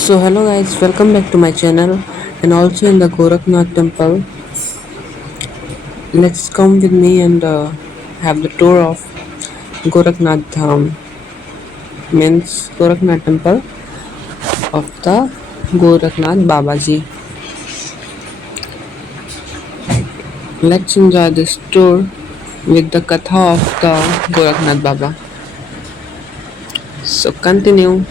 So hello guys, welcome back to my channel and also in the Goraknath temple. Let's come with me and have the tour of Goraknath Dham, means Goraknath temple of the Goraknath Babaji. Let's enjoy this tour with the Katha of the Goraknath Baba. So continue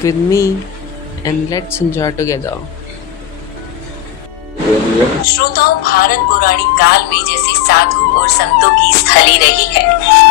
with me and let's enjoy together. श्रोताओं, भारत पौराणिक काल में जैसे साधु और संतों की स्थली रही है,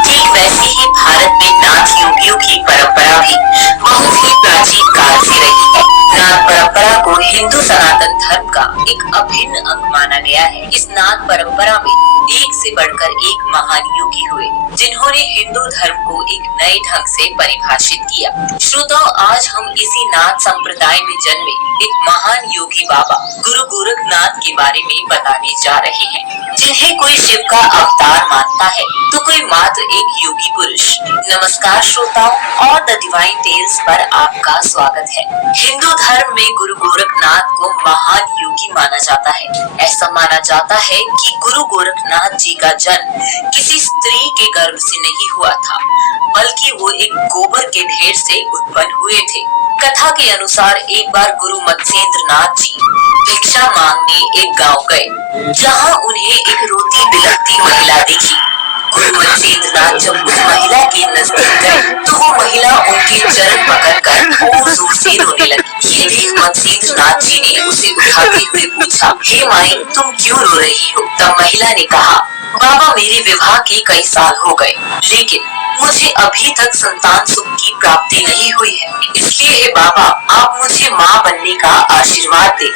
ठीक वैसे ही भारत में नाथ योगियों की परंपरा भी बहुत ही प्राचीन काल से रही है। नाथ परंपरा को हिंदू सनातन धर्म का एक अभिन्न अंग माना गया है। इस नाथ परंपरा में एक से बढ़कर एक महान योगी हुए, जिन्होंने हिंदू धर्म को एक नए ढंग से परिभाषित किया। श्रोताओं, आज हम इसी नाथ संप्रदाय में जन्मे एक महान योगी बाबा गुरु गोरखनाथ के बारे में बताने जा रहे हैं, जिन्हें कोई शिव का अवतार मानता है तो कोई मात्र एक योगी पुरुष। नमस्कार श्रोताओं, और द डिवाइन टेल्स पर आपका स्वागत है। हिंदू धर्म में गुरु गोरखनाथ को महान योगी माना जाता है। ऐसा माना जाता है कि गुरु गोरखनाथ जी का जन्म किसी स्त्री के गर्भ से नहीं हुआ था, बल्कि वो एक गोबर के ढेर से उत्पन्न हुए थे। कथा के अनुसार एक बार गुरु मत्स्येंद्र नाथ जी भिक्षा मांगने एक गांव गए, जहां उन्हें एक रोती बिलखती महिला दिखी। गुरु मत्स्येंद्र नाथ जब उस महिला के नजदीक गए तो वो महिला उनके चरण पकड़कर जोर जोर से रोने लगी। ये देख मत्स्येंद्र नाथ जी ने उसे उठाते हुए पूछा, हे माई, तुम क्यों रो रही हो? तब महिला ने कहा, बाबा, मेरे विवाह के कई साल हो गए, लेकिन मुझे अभी तक संतान सुख की प्राप्ति नहीं हुई है। इसलिए हे बाबा, आप मुझे माँ बनने का आशीर्वाद दें,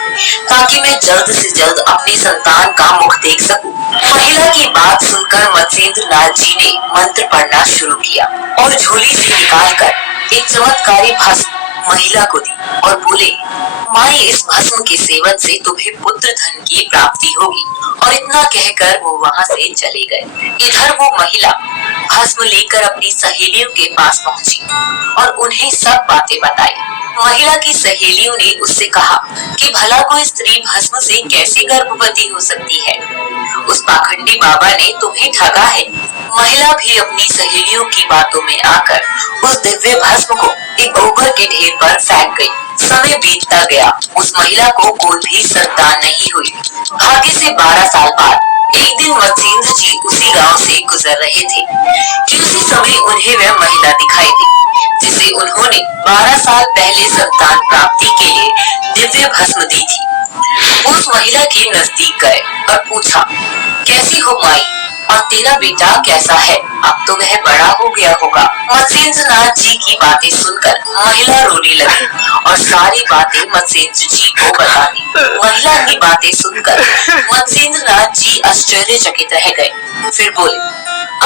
ताकि मैं जल्द से जल्द अपने संतान का मुख देख सकूं। महिला की बात सुनकर मत्स्येंद्र नाथ जी ने मंत्र पढ़ना शुरू किया और झोली से निकालकर एक चमत्कारी भस्म महिला को दी और बोले, माई, इस भस्म के सेवन से तुम्हें पुत्र धन की प्राप्ति होगी। और इतना कहकर वो वहाँ से चले गए। इधर वो महिला भस्म लेकर अपनी सहेलियों के पास पहुँची और उन्हें सब बातें बताई। महिला की सहेलियों ने उससे कहा कि भला कोई स्त्री भस्म से कैसे गर्भवती हो सकती है? उस पाखंडी बाबा ने तुम्हें ठगा है। महिला भी अपनी सहेलियों की बातों में आकर उस दिव्य भस्म को एक गोबर के ढेर पर फेंक गई। समय बीतता गया, उस महिला को कोई भी संतान नहीं हुई। भाग्य से 12 साल बाद एक दिन मत्स्येंद्र जी उसी गांव से गुजर रहे थे कि उसी समय उन्हें वह महिला दिखाई दी, जिसे उन्होंने 12 साल पहले संतान प्राप्ति के लिए दिव्य भस्म दी थी। उस महिला के नजदीक गए और पूछा, कैसी हो माई, और तेरा बेटा कैसा है? अब तो वह बड़ा हो गया होगा। मत्स्येंद्र नाथ जी की बातें सुनकर महिला रोने लगी और सारी बातें मत्स्येंद्र जी को बता दी। महिला की बातें सुनकर मत्स्येंद्र नाथ जी आश्चर्यचकित रह गए। फिर बोले,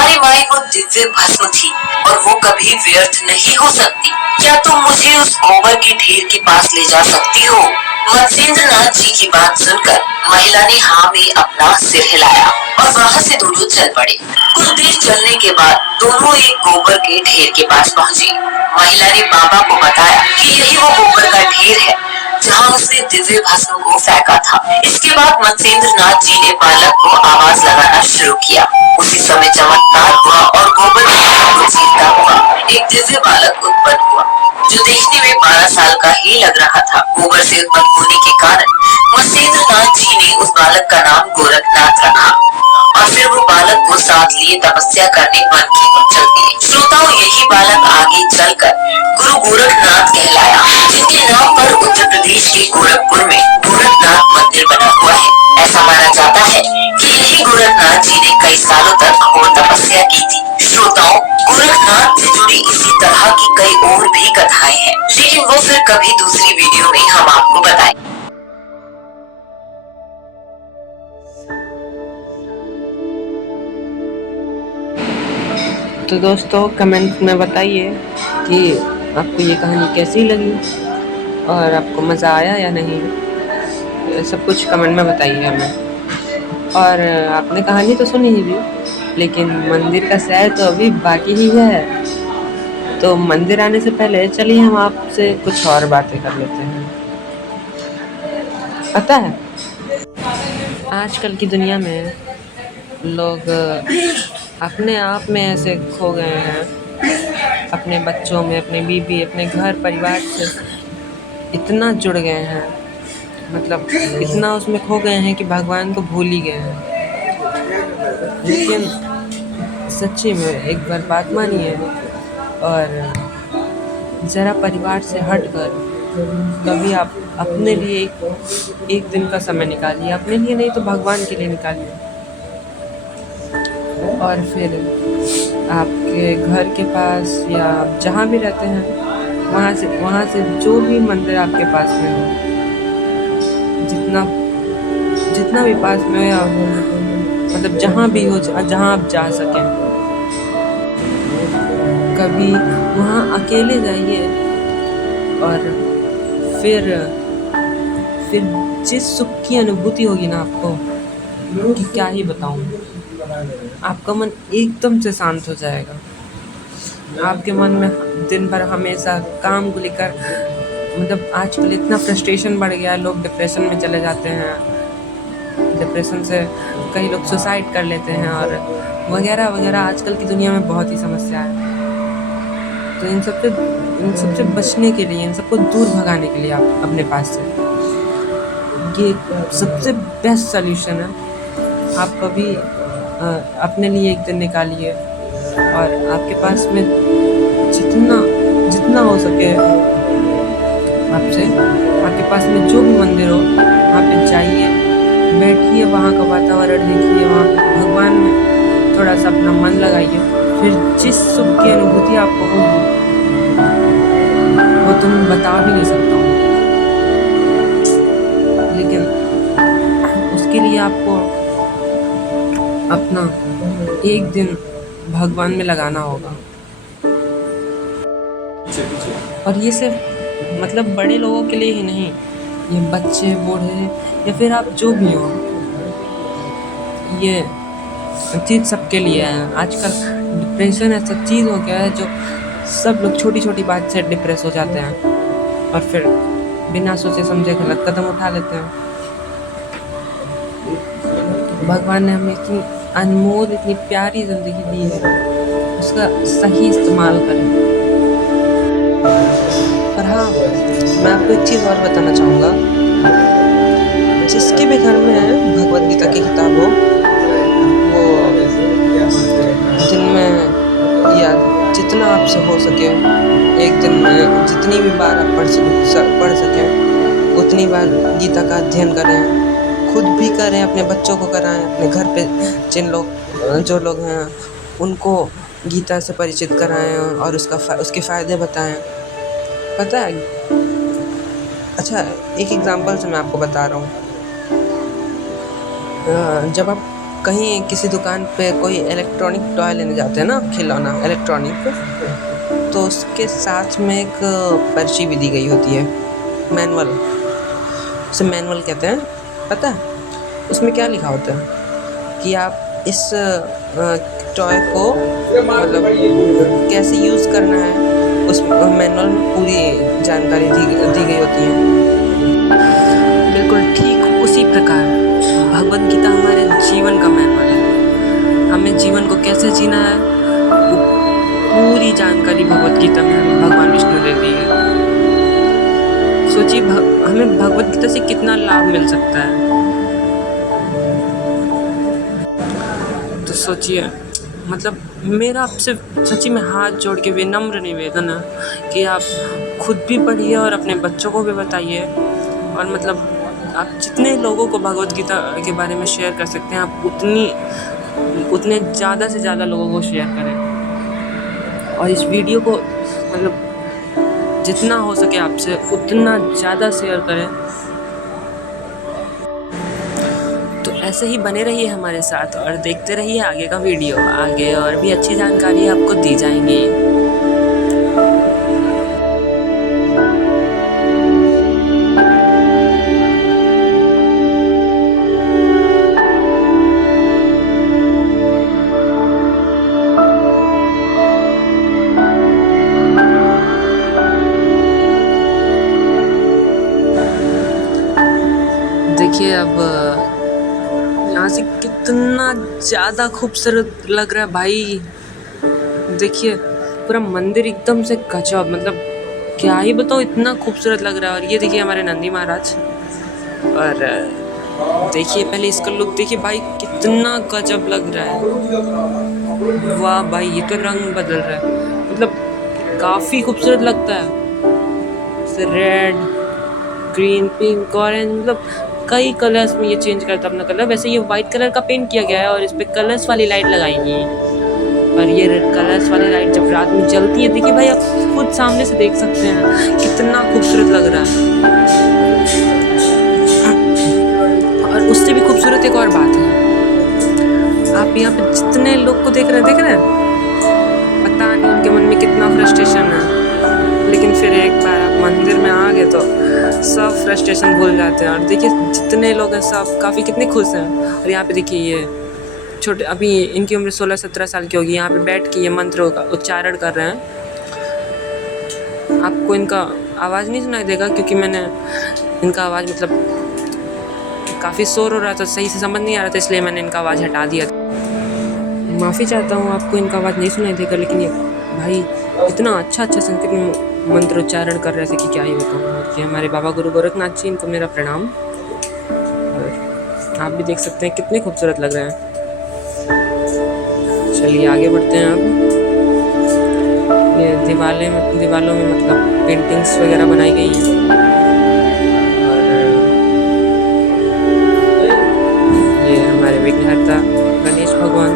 अरे माई, वो दिव्य भस्म थी और वो कभी व्यर्थ नहीं हो सकती। क्या तुम मुझे उस गोबर के ढेर के पास ले जा सकती हो? मत्स्येंद्र नाथ जी की बात सुनकर महिला ने हाँ में अपना सिर हिलाया और वहाँ से दोनों चल पड़े। कुछ देर चलने के बाद दोनों एक गोबर के ढेर के पास पहुँचे। महिला ने बाबा को बताया कि यही वो गोबर का ढेर है जहाँ उसने दिव्य भस्म को फेंका था। इसके बाद मत्स्येंद्र नाथ जी ने बालक को आवाज लगाना शुरू किया। उसी समय चमत्कार हुआ और गोबर के ढेर को चीरता हुआ एक दिव्य बालक उत्पन्न हुआ, जो देखने में 12 साल का ही लग रहा था। गोबर से उत्पन्न होने के कारण मत्स्येंद्र नाथ जी ने उस बालक का नाम गोरखनाथ रखा और फिर वो बालक को साथ लिए तपस्या करने वन की ओर चल दिए। श्रोताओं, यही बालक आगे चलकर गुरु गोरखनाथ कहलाया, जिनके नाम पर उत्तर प्रदेश के गोरखपुर में गोरखनाथ मंदिर बना हुआ है। ऐसा माना जाता है कि यही गोरखनाथ जी ने कई सालों तक घोर तपस्या की थी। श्रोताओं, गोरखनाथ से जुड़ी इसी तरह की कई और भी कथाएं हैं, लेकिन वो फिर कभी दूसरी वीडियो में हम आपको बताएं। तो दोस्तों, कमेंट में बताइए कि आपको ये कहानी कैसी लगी और आपको मज़ा आया या नहीं। सब कुछ कमेंट में बताइए हमें। और आपने कहानी तो सुनी ही भी, लेकिन मंदिर का सैर तो अभी बाकी ही है। तो मंदिर आने से पहले चलिए हम आपसे कुछ और बातें कर लेते हैं। पता है, आजकल की दुनिया में लोग अपने आप में ऐसे खो गए हैं, अपने बच्चों में, अपने बीवी, अपने घर परिवार से इतना जुड़ गए हैं, मतलब इतना उसमें खो गए हैं कि भगवान को भूल ही गए हैं। लेकिन सच्ची में एक बार बात मानिए और ज़रा परिवार से हटकर कभी आप अपने लिए एक दिन का समय निकालिए, अपने लिए नहीं तो भगवान के लिए निकालिए। और फिर आपके घर के पास या आप जहाँ भी रहते हैं वहाँ से जो भी मंदिर आपके पास में हो, जितना जितना भी पास में हो, या मतलब जहाँ भी हो, जहाँ आप जा सकें, कभी वहाँ अकेले जाइए और फिर जिस सुख की अनुभूति होगी ना आपको, कि क्या ही बताऊँ। आपका मन एकदम से शांत हो जाएगा। आपके मन में दिन भर हमेशा काम को लेकर, मतलब आजकल इतना फ्रस्ट्रेशन बढ़ गया है, लोग डिप्रेशन में चले जाते हैं, डिप्रेशन से कई लोग सुसाइड कर लेते हैं और वगैरह वगैरह। आजकल की दुनिया में बहुत ही समस्या है। तो इन सबसे बचने के लिए, इन सबको दूर भगाने के लिए आप अपने पास से ये सबसे बेस्ट सल्यूशन है। आप कभी अपने लिए एक दिन निकालिए और आपके पास में जितना हो सके आपके पास में जो भी मंदिर हो वहाँ पे जाइए, बैठिए, वहाँ का वातावरण देखिए, वहाँ भगवान में थोड़ा सा अपना मन लगाइए। फिर जिस सुख की अनुभूति आपको होगी वो तो मैं बता भी नहीं सकता हूँ। लेकिन उसके लिए आपको अपना एक दिन भगवान में लगाना होगा। और ये सिर्फ मतलब बड़े लोगों के लिए ही नहीं, ये बच्चे, बूढ़े या फिर आप जो भी हो, ये चीज़ सबके लिए है। आजकल डिप्रेशन ऐसा चीज़ हो गया है जो सब लोग छोटी छोटी बात से डिप्रेस हो जाते हैं और फिर बिना सोचे समझे गलत कदम उठा लेते हैं। भगवान ने हमें इतनी अनमोल, इतनी प्यारी ज़िंदगी दी है, उसका सही इस्तेमाल करें। और हाँ, मैं आपको एक चीज़ और बताना चाहूँगा, जिसके भी घर में भगवद गीता की किताब हो, वो दिन में या जितना आपसे हो सके एक दिन में जितनी भी बार आप पढ़ सकें उतनी बार गीता का अध्ययन करें। खुद भी करें, अपने बच्चों को कराएं, अपने घर पे जो लोग हैं उनको गीता से परिचित कराएं और उसके फ़ायदे बताएं। पता है, अच्छा एक एग्ज़ाम्पल से मैं आपको बता रहा हूँ। जब आप कहीं किसी दुकान पे कोई इलेक्ट्रॉनिक टॉय लेने जाते हैं ना, खिलौना इलेक्ट्रॉनिक, तो उसके साथ में एक पर्ची भी दी गई होती है, मैनुअल, उसे मैनुअल कहते हैं। पता है उसमें क्या लिखा होता है कि आप इस टॉय को मतलब कैसे यूज़ करना है, उस मैनुअल में पूरी जानकारी दी गई होती है। बिल्कुल ठीक उसी प्रकार भगवद गीता हमारे जीवन का मैनुअल है। हमें जीवन को कैसे जीना है वो पूरी जानकारी भगवद गीता में हमें भगवान विष्णु ने दी है। सोचिए हमें भगवद गीता से कितना लाभ मिल सकता है। तो सोचिए, मतलब मेरा आपसे सच्ची में हाथ जोड़ के विनम्र निवेदन है कि आप खुद भी पढ़िए और अपने बच्चों को भी बताइए। और मतलब आप जितने लोगों को भगवद गीता के बारे में शेयर कर सकते हैं, आप उतने ज़्यादा से ज़्यादा लोगों को शेयर करें। और इस वीडियो को मतलब जितना हो सके आपसे उतना ज़्यादा शेयर करें। तो ऐसे ही बने रहिए हमारे साथ और देखते रहिए आगे का वीडियो। आगे और भी अच्छी जानकारी आपको दी जाएंगी। देखिए अब यहाँ से कितना ज़्यादा खूबसूरत लग रहा है भाई। देखिए पूरा मंदिर एकदम से गजब, मतलब क्या ही बताओ, इतना खूबसूरत लग रहा है। और ये देखिए हमारे नंदी महाराज। और देखिए पहले इसका लुक देखिए भाई, कितना गजब लग रहा है। वाह भाई, ये तो रंग बदल रहा है, मतलब काफ़ी खूबसूरत लगता है। रेड, ग्रीन, पिंक, ऑरेंज, मतलब कई कलर्स में ये चेंज करता है अपना कलर। वैसे ये वाइट कलर का पेंट किया गया है और इस पर कलर्स वाली लाइट लगाई गई है। और ये कलर्स वाली लाइट जब रात में जलती है, देखिए भाई आप खुद सामने से देख सकते हैं कितना खूबसूरत लग रहा है। और उससे भी खूबसूरत एक और बात है, आप यहाँ पे जितने लोग को देख रहे हैं, पता नहीं उनके मन में कितना फ्रस्ट्रेशन है, लेकिन फिर एक बार आप मंदिर में आ गए तो सब फ्रस्ट्रेशन भूल जाते हैं। और देखिए जितने लोग हैं सब काफ़ी कितने खुश हैं। और यहाँ पे देखिए ये छोटे, अभी इनकी उम्र 16-17 साल की होगी, यहाँ पे बैठ के ये मंत्रों का उच्चारण कर रहे हैं। आपको इनका आवाज़ नहीं सुनाई देगा क्योंकि मैंने इनका आवाज़, मतलब काफ़ी शोर हो रहा था, सही से समझ नहीं आ रहा था, इसलिए मैंने इनका आवाज़ हटा दिया। माफ़ी चाहता हूँ, आपको इनका आवाज़ नहीं सुनाई देगा, लेकिन ये भाई इतना अच्छा संस्कृत में मंत्रोच्चारण कर रहे थे कि क्या ही बताऊँ। ये हमारे बाबा गुरु गोरखनाथ जी, इनको मेरा प्रणाम। और आप भी देख सकते हैं कितने खूबसूरत लग रहे हैं। चलिए आगे बढ़ते हैं। अब ये दीवालों में मतलब पेंटिंग्स वगैरह बनाई गई हैं। और ये हमारे विघ्नहर्ता गणेश भगवान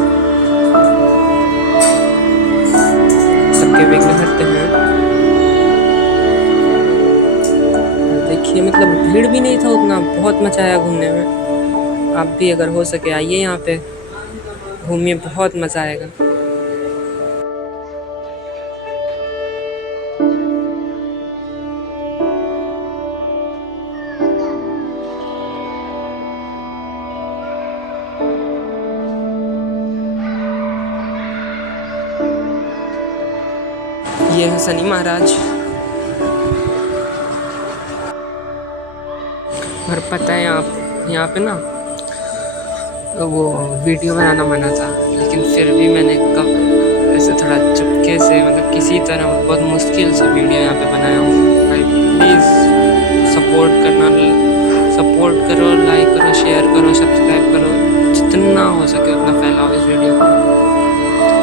सबके विघ्न हरते हैं। देखिए मतलब भीड़ भी नहीं था उतना, बहुत मजा आया घूमने में। आप भी अगर हो सके आइए यहाँ पे घूमिए, बहुत मज़ा आएगा। ये है शनि महाराज। और पता है आप यहाँ पे ना वो वीडियो बनाना मना था, लेकिन फिर भी मैंने कब ऐसे थोड़ा चुपके से, मतलब किसी तरह बहुत मुश्किल से वीडियो यहाँ पे बनाया हूँ। भाई प्लीज़ सपोर्ट करो, लाइक करो, शेयर करो, सब्सक्राइब करो, जितना हो सके उतना फैलाओ इस वीडियो को।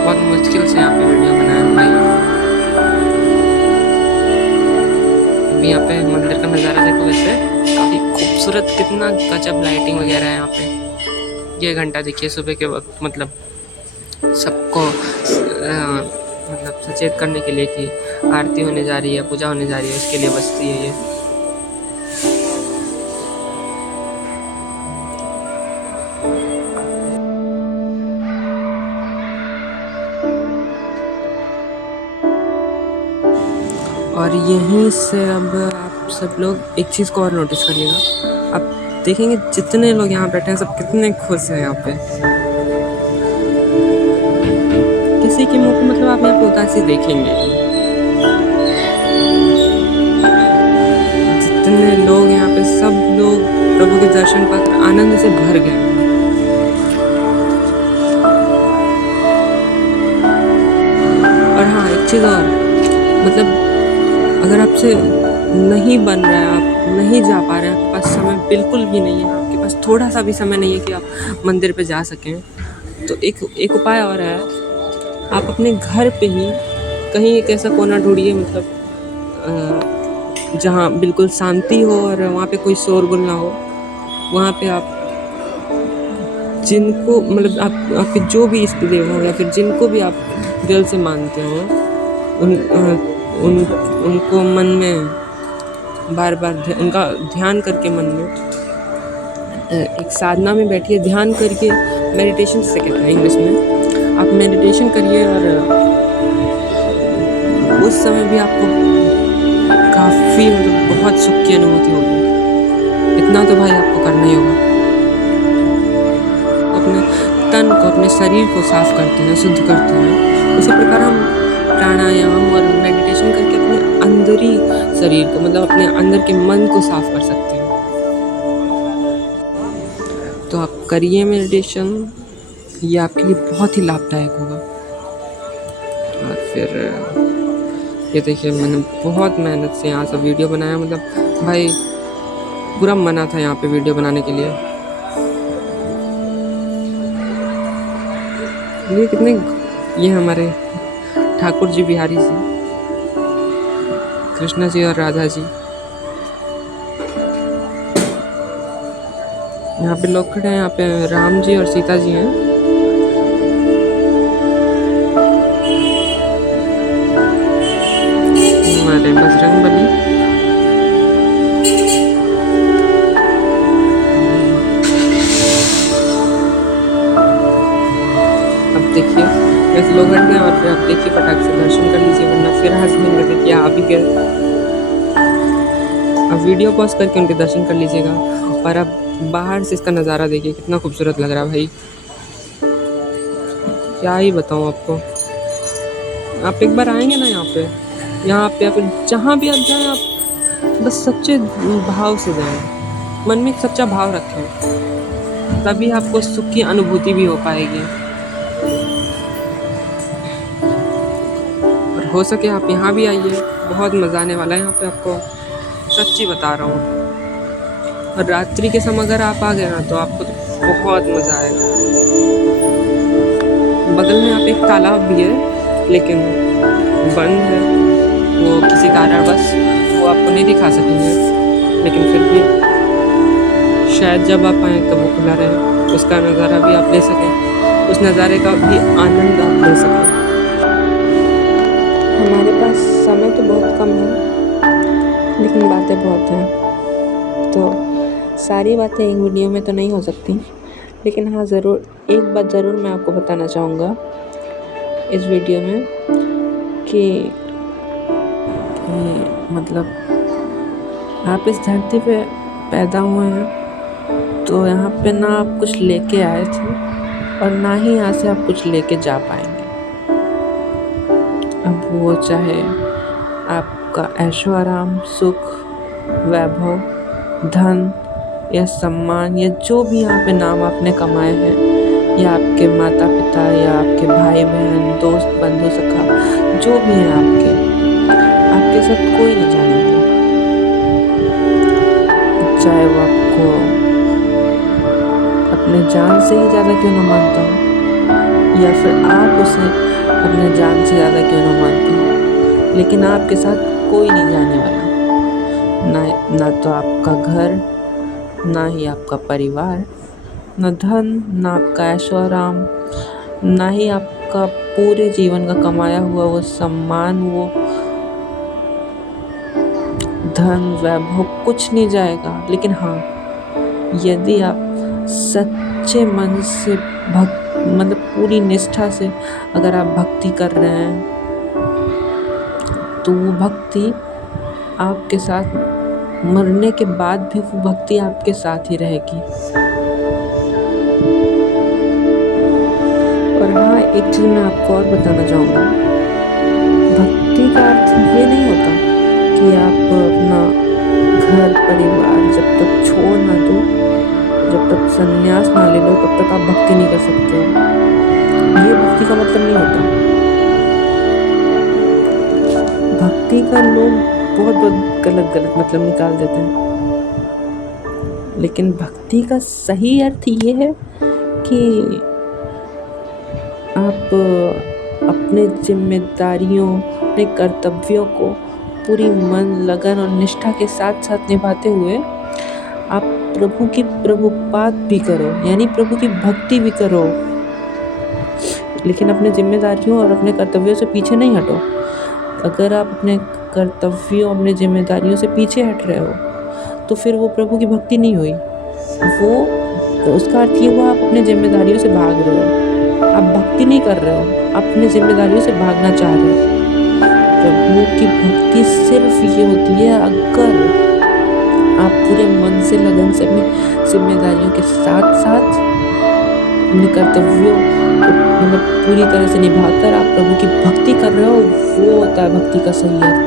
बहुत मुश्किल से यहाँ पे वीडियो बनाया भाई। अभी यहाँ पे मंदिर का नज़ारा देखो, वैसे काफ़ी खूबसूरत, कितना गजब लाइटिंग वगैरह है यहाँ पे। ये घंटा देखिए सुबह के वक्त, मतलब सबको मतलब सचेत करने के लिए कि आरती होने जा रही है, पूजा होने जा रही है, उसके लिए बजती है ये। और यहीं से अब आप सब लोग एक चीज़ को और नोटिस करिएगा, आप देखेंगे जितने लोग यहाँ बैठे हैं सब कितने खुश हैं यहाँ पे। किसी के मुंह पे मतलब आप यहाँ पे उदासी देखेंगे। जितने लोग यहाँ पे, सब लोग प्रभु के दर्शन पाकर आनंद से भर गए। और हाँ एक चीज़ और, मतलब अगर आपसे नहीं बन रहा है, आप नहीं जा पा रहे हैं, आपके पास समय बिल्कुल भी नहीं है, आपके पास थोड़ा सा भी समय नहीं है कि आप मंदिर पे जा सकें, तो एक उपाय और है। आप अपने घर पे ही कहीं एक ऐसा कोना ढूंढिए, मतलब जहाँ बिल्कुल शांति हो और वहाँ पे कोई शोरगुल ना हो। वहाँ पे आप जिनको, मतलब आपके जो भी इष्ट देव हो या फिर जिनको भी आप दिल से मानते हो, उनको मन में बार बार उनका ध्यान करके, मन में एक साधना में बैठिए, ध्यान करके, मेडिटेशन से कहते हैं इंग्लिश में। आप मेडिटेशन करिए और उस समय भी आपको काफ़ी, मतलब बहुत सुख की अनुभूति होगी। इतना तो भाई आपको करना ही होगा। अपने तन को, अपने शरीर को साफ करते हैं, शुद्ध करते हैं। उसी प्रकार हम प्राणायाम और मेडिटेशन करके अपने अंदरी शरीर को, मतलब अपने अंदर के मन को साफ कर सकते हैं। करिए मेडिटेशन, ये आपके लिए बहुत ही लाभदायक होगा। और फिर ये देखिए, मैंने बहुत मेहनत से यहाँ से वीडियो बनाया, मतलब भाई पूरा मना था यहाँ पे वीडियो बनाने के लिए। ये कितने, ये हमारे ठाकुर जी बिहारी जी, कृष्णा जी और राधा जी, यहाँ पे लोग खड़े हैं। यहाँ पे राम जी और सीता जी हैं। हमारे बजरंगबली, अब देखिए वैसे लोग हट गए, और फिर आप देखिए फटाक से दर्शन कर लीजिए, वरना फिर हंसने देखिए आ भी गए। अब वीडियो पॉज करके उनके दर्शन कर लीजिएगा। और अब बाहर से इसका नज़ारा देखिए, कितना खूबसूरत लग रहा है भाई, क्या ही बताऊँ आपको। आप एक बार आएंगे ना यहाँ पे या फिर जहाँ भी आप जाएं, आप बस सच्चे भाव से जाएं, मन में एक सच्चा भाव रखें, तभी आपको सुख की अनुभूति भी हो पाएगी। और हो सके आप यहाँ भी आइए, बहुत मज़ा आने वाला है यहाँ पे आपको, सच्ची बता रहा हूँ। और रात्रि के समय अगर आप आ गए ना तो आपको तो बहुत मज़ा आएगा। बगल में यहाँ पे एक तालाब भी है, लेकिन बंद है, वो किसी कारणवश वो आपको नहीं दिखा सकेंगे, लेकिन फिर भी शायद जब आप आएँ तब वो खुला रहे, उसका नज़ारा भी आप ले सकें, उस नज़ारे का भी आनंद आप ले सकें। हमारे पास समय तो बहुत कम है, लेकिन बातें बहुत हैं, तो सारी बातें एक वीडियो में तो नहीं हो सकती, लेकिन हाँ ज़रूर एक बात ज़रूर मैं आपको बताना चाहूँगा इस वीडियो में कि मतलब आप इस धरती पे पैदा हुए हैं, तो यहाँ पे ना आप कुछ लेके आए थे और ना ही यहाँ से आप कुछ लेके जा पाएंगे। अब वो चाहे आपका ऐशो आराम, सुख, वैभव, धन या सम्मान, या जो भी यहाँ पे नाम आपने कमाए हैं, या आपके माता पिता या आपके भाई बहन, दोस्त, बंधु, सखा, जो भी हैं आपके साथ कोई नहीं जाने वाला। चाहे वो आपको अपने जान से ही ज़्यादा क्यों ना मानता हो, या फिर आप उसे अपने जान से ज़्यादा क्यों ना मानते हो, लेकिन आपके साथ कोई नहीं जाने वाला। ना तो आपका घर, ना ही आपका परिवार, ना धन, ना आपका ऐशो आराम, ना ही आपका पूरे जीवन का कमाया हुआ वो सम्मान, वो धन, वैभव, कुछ नहीं जाएगा। लेकिन हाँ, यदि आप सच्चे मन से मतलब पूरी निष्ठा से अगर आप भक्ति कर रहे हैं, तो वो भक्ति आपके साथ मरने के बाद भी, वो भक्ति आपके साथ ही रहेगी। और हाँ, एक चीज़ मैं आपको और बताना चाहूँगा, भक्ति का अर्थ ये नहीं होता कि आप अपना घर परिवार जब तक छोड़ ना दो, जब तक संन्यास ना ले लो, तब तक आप भक्ति नहीं कर सकते हो। ये भक्ति का मतलब नहीं होता। भक्ति का लोग बहुत गलत मतलब निकाल देते हैं, लेकिन भक्ति का सही अर्थ ये है कि आप अपने जिम्मेदारियों, अपने कर्तव्यों को पूरी मन, लगन और निष्ठा के साथ साथ निभाते हुए आप प्रभु की प्रभुपाद भी करो, यानी प्रभु की भक्ति भी करो, लेकिन अपने जिम्मेदारियों और अपने कर्तव्यों से पीछे नहीं हटो। अगर आप अपने कर्तव्यों, अपने जिम्मेदारियों से पीछे हट रहे हो, तो फिर वो प्रभु की भक्ति नहीं हुई। वो उसका अर्थ ये हुआ, आप अपने जिम्मेदारियों से भाग रहे हो, आप भक्ति नहीं कर रहे हो, अपने जिम्मेदारियों से भागना चाह रहे हो। प्रभु की भक्ति सिर्फ ये होती है अगर आप पूरे मन से, लगन से अपनी जिम्मेदारियों के साथ साथ अपने कर्तव्यों मतलब पूरी तरह से निभाकर आप प्रभु की भक्ति कर रहे हो। वो होता है भक्ति का सही अर्थ,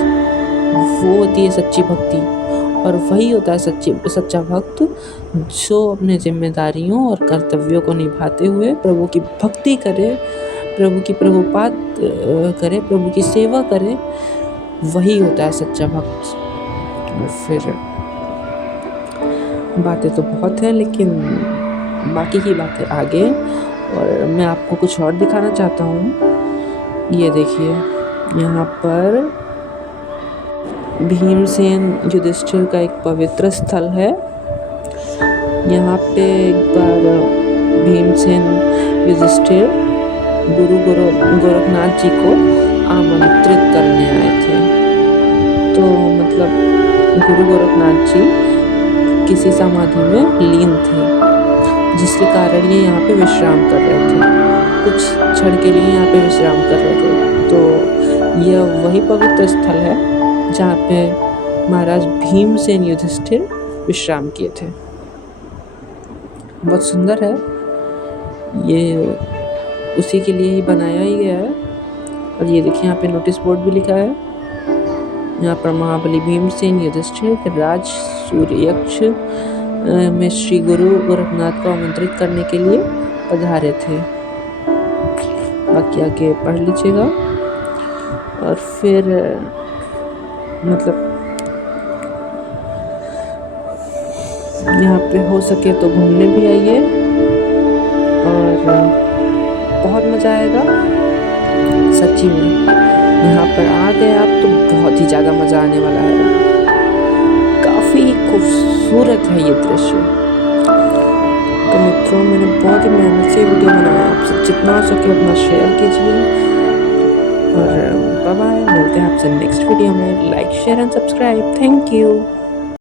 वो होती है सच्ची भक्ति। और वही होता है सच्चा भक्त, जो अपने जिम्मेदारियों और कर्तव्यों को निभाते हुए प्रभु की भक्ति करे, प्रभु की प्रभुपाद करे, प्रभु की सेवा करे, वही होता है सच्चा भक्त। और फिर बातें तो बहुत हैं, लेकिन बाकी की बातें आगे। और मैं आपको कुछ और दिखाना चाहता हूँ। ये देखिए, यहाँ पर भीमसेन युधिष्ठिर का एक पवित्र स्थल है। यहाँ पे एक बार भीमसेन युधिष्ठिर गुरु गोरखनाथ जी को आमंत्रित करने आए थे। तो मतलब गुरु गोरखनाथ जी किसी समाधि में लीन थे, जिसके कारण ये यहाँ पे विश्राम कर रहे थे, कुछ क्षण के लिए यहाँ पे विश्राम कर रहे थे। तो यह वही पवित्र स्थल है जहाँ पे महाराज भीमसेन युधिष्ठिर विश्राम किए थे। बहुत सुंदर है, ये उसी के लिए ही बनाया ही गया है। और ये देखिए, यहाँ पे नोटिस बोर्ड भी लिखा है। यहाँ पर महाबली भीमसेन युधिष्ठिर के राज सूर्ययक्ष में श्री गुरु गोरखनाथ को आमंत्रित करने के लिए पधारे थे। बाकी आगे पढ़ लीजिएगा। और फिर मतलब यहाँ पे हो सके तो घूमने भी आइए, और बहुत मज़ा आएगा सच्ची में। यहाँ पर आ गए आप तो बहुत ही ज़्यादा मज़ा आने वाला है। काफ़ी खूबसूरत है ये दृश्य। तो मित्रों, मैंने बहुत ही मेहनत से वीडियो बनाया, आपसे जितना हो सके उतना शेयर कीजिए। और बाय बाय, मिलते हैं आपसे नेक्स्ट वीडियो में। Like, share and subscribe. Thank you.